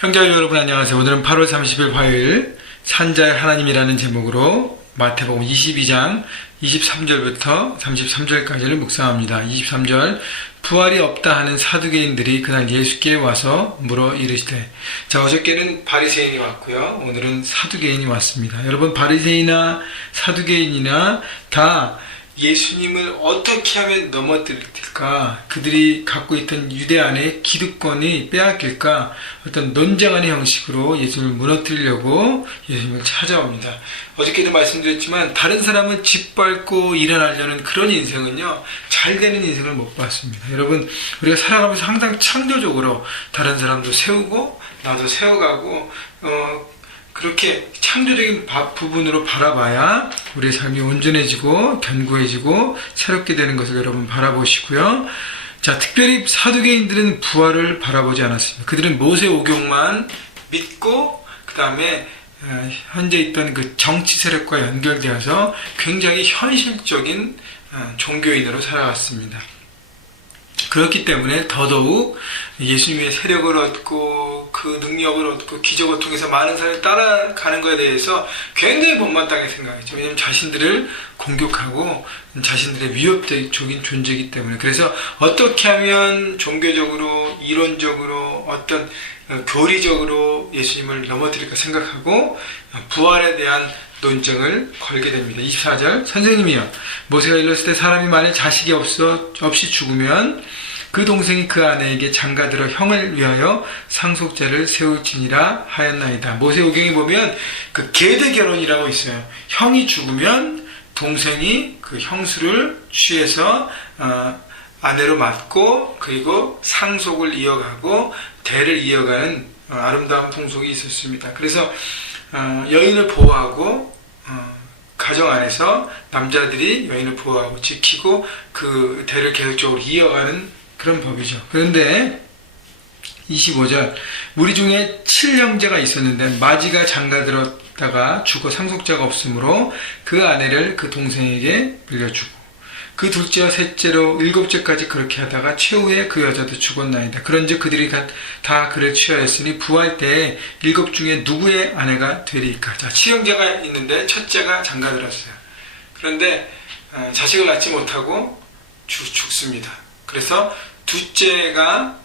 형제자 여러분 안녕하세요. 오늘은 8월 30일 화요일 산자의 하나님이라는 제목으로 마태복음 22장 23절부터 33절까지를 묵상합니다. 23절 부활이 없다 하는 사두개인들이 그날 예수께 와서 물어 이르시되. 자, 어저께는 바리새인이 왔고요. 오늘은 사두개인이 왔습니다. 여러분, 바리새인이나 사두개인이나 다 예수님을 어떻게 하면 넘어뜨릴까, 그들이 갖고 있던 유대 안에 기득권이 빼앗길까, 어떤 논쟁하는 형식으로 예수님을 무너뜨리려고 예수님을 찾아옵니다. 어저께도 말씀드렸지만 다른 사람을 짓밟고 일어나려는 그런 인생은요, 잘 되는 인생을 못 봤습니다. 여러분, 우리가 살아가면서 항상 창조적으로 다른 사람도 세우고 나도 세워가고 그렇게 창조적인 부분으로 바라봐야 우리의 삶이 온전해지고 견고해지고 새롭게 되는 것을 여러분 바라보시고요. 자, 특별히 사두개인들은 부활을 바라보지 않았습니다. 그들은 모세 오경만 믿고 그 다음에 현재 있던 그 정치 세력과 연결되어서 굉장히 현실적인 종교인으로 살아갔습니다. 그렇기 때문에 더더욱 예수님의 세력을 얻고 그 능력을 얻고 기적을 통해서 많은 사람이 따라가는 것에 대해서 굉장히 못마땅하게 생각했죠. 왜냐하면 자신들을 공격하고 자신들의 위협적인 존재이기 때문에. 그래서 어떻게 하면 종교적으로 이론적으로 어떤 교리적으로 예수님을 넘어뜨릴까 생각하고 부활에 대한 논쟁을 걸게 됩니다. 24절 선생님이여, 모세가 일렀을 때 사람이 만일 자식이 없이 죽으면 그 동생이 그 아내에게 장가들어 형을 위하여 상속자를 세울지니라 하였나이다. 모세오경에 보면 그 계대 결혼이라고 있어요. 형이 죽으면 동생이 그 형수를 취해서 아내로 맡고 그리고 상속을 이어가고 대를 이어가는 아름다운 통속이 있었습니다. 그래서 여인을 보호하고 가정 안에서 남자들이 여인을 보호하고 지키고 그 대를 계속적으로 이어가는 그런 법이죠. 그런데 25절 우리 중에 7형제가 있었는데 마지가 장가들었다가 죽어 상속자가 없으므로 그 아내를 그 동생에게 빌려주고 그 둘째와 셋째로 일곱째까지 그렇게 하다가 최후에 그 여자도 죽었나이다. 그런즉 그들이 다 그를 취하였으니 부활 때에 일곱 중에 누구의 아내가 되리이까. 자, 7형제가 있는데 첫째가 장가들었어요. 그런데 자식을 낳지 못하고 죽습니다. 그래서 둘째가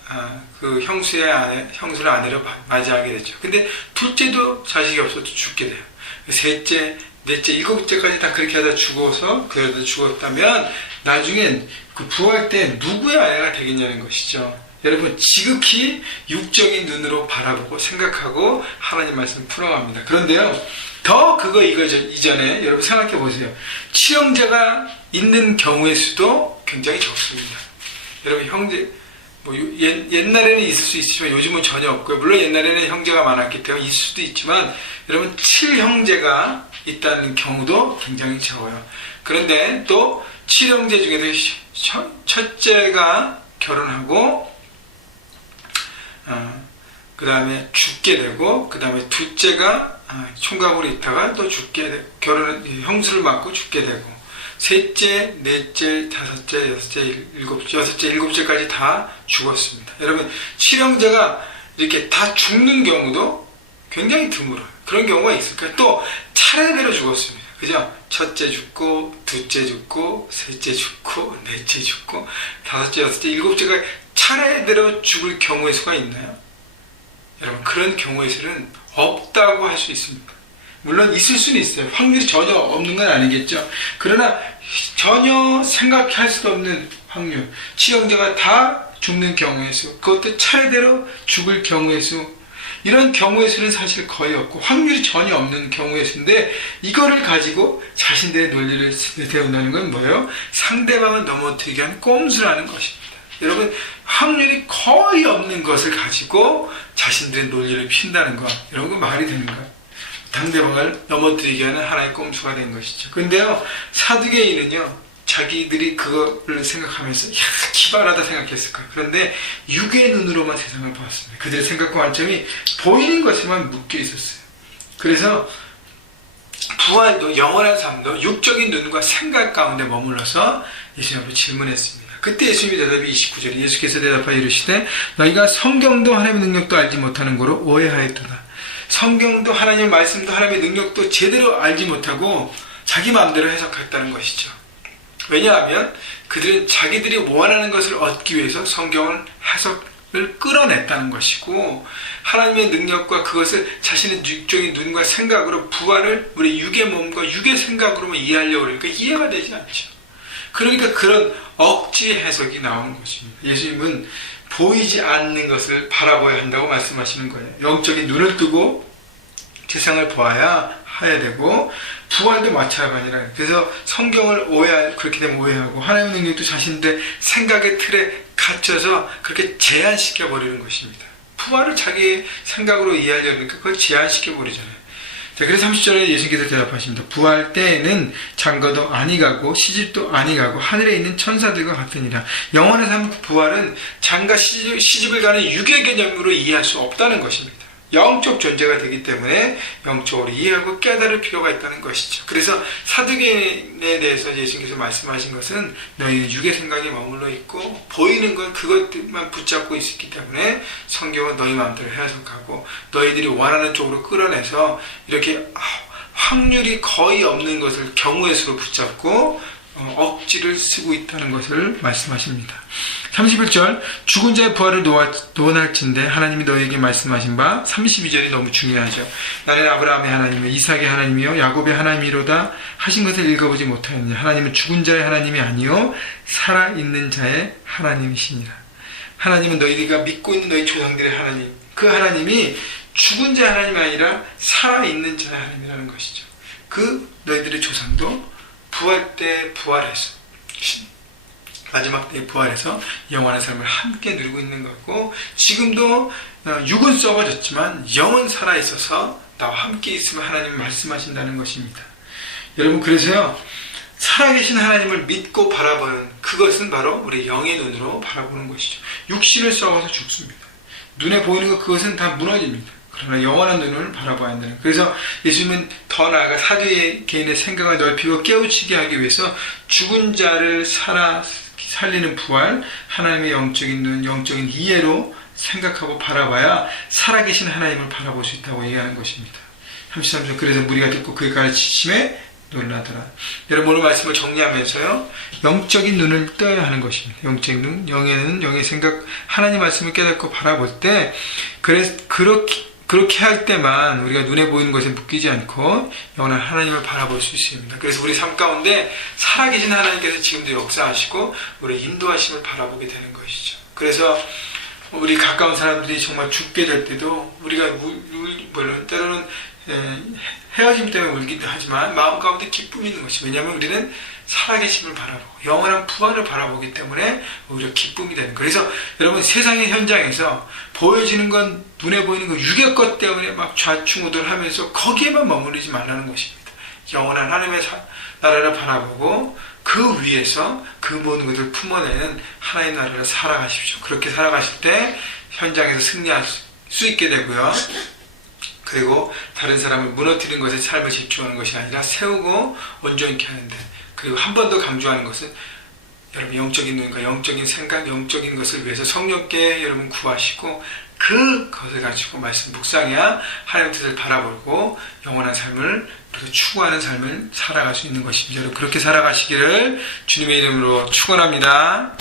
그 형수를 아내로 맞이하게 되죠. 근데 둘째도 자식이 없어도 죽게 돼요. 셋째, 넷째, 일곱째까지 다 그렇게 하다 죽어서 그 여자도 죽었다면 나중엔 그 부활 때 누구의 아내가 되겠냐는 것이죠. 여러분, 지극히 육적인 눈으로 바라보고 생각하고 하나님 말씀을 풀어갑니다. 그런데요, 더 이전에 여러분 생각해 보세요. 칠형제가 있는 경우의 수도 굉장히 적습니다. 여러분, 형제 옛날에는 있을 수 있지만 요즘은 전혀 없고요. 물론 옛날에는 형제가 많았기 때문에 있을 수도 있지만 여러분, 7형제가 있다는 경우도 굉장히 적어요. 그런데 또 7형제 중에도 첫째가 결혼하고 그 다음에 죽게 되고 그 다음에 둘째가 총각으로 있다가 또 죽게 되고 형수를 맞고 죽게 되고 셋째, 넷째, 다섯째, 여섯째, 일곱째까지 다 죽었습니다. 여러분, 7형제가 이렇게 다 죽는 경우도 굉장히 드물어요. 그런 경우가 있을까요? 또 차례대로 죽었습니다. 그죠? 첫째 죽고, 둘째 죽고, 셋째 죽고, 넷째 죽고, 다섯째, 여섯째, 일곱째가 차례대로 죽을 경우의 수가 있나요? 여러분, 그런 경우의 수는 없다고 할 수 있습니다. 물론 있을 수는 있어요. 확률이 전혀 없는 건 아니겠죠. 그러나 전혀 생각할 수 없는 확률, 7형제가 다 죽는 경우의 수, 그것도 차례대로 죽을 경우의 수, 이런 경우의 수는 사실 거의 없고 확률이 전혀 없는 경우의 수인데 이거를 가지고 자신들의 논리를 세운다는 건 뭐예요? 상대방을 넘어뜨리게 하는 꼼수라는 것입니다. 여러분, 확률이 거의 없는 것을 가지고 자신들의 논리를 핀다는 것, 이런 거 말이 되는가요? 상대방을 넘어뜨리게 하는 하나의 꼼수가 된 것이죠. 근데요, 사두개인은요, 자기들이 그거를 생각하면서 기발하다 생각했을 거예요. 그런데 육의 눈으로만 세상을 보았습니다. 그들의 생각과 관점이 보이는 것에만 묶여 있었어요. 그래서 부활도 영원한 삶도 육적인 눈과 생각 가운데 머물러서 예수님 앞에 질문했습니다. 그때 예수님이 대답이 29절에 예수께서 대답하여 이르시되 너희가 성경도 하나님의 능력도 알지 못하는 거로 오해하였도다. 성경도 하나님의 말씀도 하나님의 능력도 제대로 알지 못하고 자기 마음대로 해석했다는 것이죠. 왜냐하면 그들은 자기들이 원하는 것을 얻기 위해서 성경을 해석을 끌어냈다는 것이고 하나님의 능력과 그것을 자신의 육적인 눈과 생각으로 부활을 우리 육의 몸과 육의 생각으로만 이해하려고 그러니까 이해가 되지 않죠. 그러니까 그런 억지 해석이 나오는 것입니다. 예수님은 보이지 않는 것을 바라봐야 한다고 말씀하시는 거예요. 영적인 눈을 뜨고 세상을 보아야 해야 되고 부활도 마찬가지라. 그래서 성경을 그렇게 되면 오해하고 하나님의 능력도 자신들의 생각의 틀에 갇혀서 그렇게 제한시켜 버리는 것입니다. 부활을 자기의 생각으로 이해하려니까 그걸 제한시켜 버리잖아요. 자, 그래서 30절에 예수님께서 대답하십니다. 부활 때에는 장가도 아니 가고 시집도 아니 가고 하늘에 있는 천사들과 같으니라. 영원한 삶 부활은 장가 시집을 가는 육의 개념으로 이해할 수 없다는 것입니다. 영적 존재가 되기 때문에 영적으로 이해하고 깨달을 필요가 있다는 것이죠. 그래서 사두개인에 대해서 예수님께서 말씀하신 것은 너희는 육의 생각에 머물러 있고 보이는 건 그것만 붙잡고 있기 때문에 성경은 너희 마음대로 해석하고 너희들이 원하는 쪽으로 끌어내서 이렇게 확률이 거의 없는 것을 경우의 수로 붙잡고 억지를 쓰고 있다는 것을 말씀하십니다. 31절 죽은 자의 부활을 논할진대 하나님이 너희에게 말씀하신 바 32절이 너무 중요하죠. 나는 아브라함의 하나님이요 이삭의 하나님이요 야곱의 하나님이로다 하신 것을 읽어보지 못하였느냐. 하나님은 죽은 자의 하나님이 아니요 살아있는 자의 하나님이시니라. 하나님은 너희가 믿고 있는 너희 조상들의 하나님, 그 하나님이 죽은 자의 하나님이 아니라 살아있는 자의 하나님이라는 것이죠. 그 너희들의 조상도 부활 때 부활해서 마지막 때에 부활해서 영원한 삶을 함께 누리고 있는 거고 지금도 육은 썩어졌지만 영은 살아있어서 나와 함께 있으면 하나님이 말씀하신다는 것입니다. 여러분 그래서요 살아계신 하나님을 믿고 바라보는 그것은 바로 우리 영의 눈으로 바라보는 것이죠. 육신을 썩어서 죽습니다. 눈에 보이는 것 그것은 다 무너집니다. 그러나 영원한 눈을 바라봐야 한다는. 그래서 예수님은 더 나아가 사두의 개인의 생각을 넓히고 깨우치게 하기 위해서 죽은 자를 살리는 부활, 하나님의 영적인 눈, 영적인 이해로 생각하고 바라봐야 살아계신 하나님을 바라볼 수 있다고 얘기하는 것입니다. 33절 그래서 무리가 듣고 그의 가르치심에 놀라더라. 여러분 오늘 말씀을 정리하면서요 영적인 눈을 떠야 하는 것입니다. 영적인 눈, 영의 생각, 하나님 말씀을 깨닫고 바라볼 때 그렇게 할 때만 우리가 눈에 보이는 것에 묶이지 않고 영원한 하나님을 바라볼 수 있습니다. 그래서 우리 삶 가운데 살아계신 하나님께서 지금도 역사하시고 우리 인도하심을 바라보게 되는 것이죠. 그래서 우리 가까운 사람들이 정말 죽게 될 때도 우리가 물론 때로는 헤어짐 때문에 울기도 하지만 마음 가운데 기쁨이 있는 것이 왜냐하면 우리는 살아계심을 바라보고 영원한 부활을 바라보기 때문에 오히려 기쁨이 되는 거예요. 그래서 여러분 세상의 현장에서 보여지는 건 눈에 보이는 건 육의 것 때문에 막 좌충우돌하면서 거기에만 머무르지 말라는 것입니다. 영원한 하나님의 나라를 바라보고 그 위에서 그 모든 것을 품어내는 하나님의 나라를 살아가십시오. 그렇게 살아가실 때 현장에서 승리할 수 있게 되고요. 그리고 다른 사람을 무너뜨리는 것에 삶을 집중하는 것이 아니라 세우고 온전케 하는데 그리고 한 번 더 강조하는 것은 여러분 영적인 눈과 영적인 생각, 영적인 것을 위해서 성령께 여러분 구하시고 그것을 가지고 말씀 묵상해야 하나님의 뜻을 바라보고 영원한 삶을 우리가 추구하는 삶을 살아갈 수 있는 것입니다. 그렇게 살아가시기를 주님의 이름으로 축원합니다.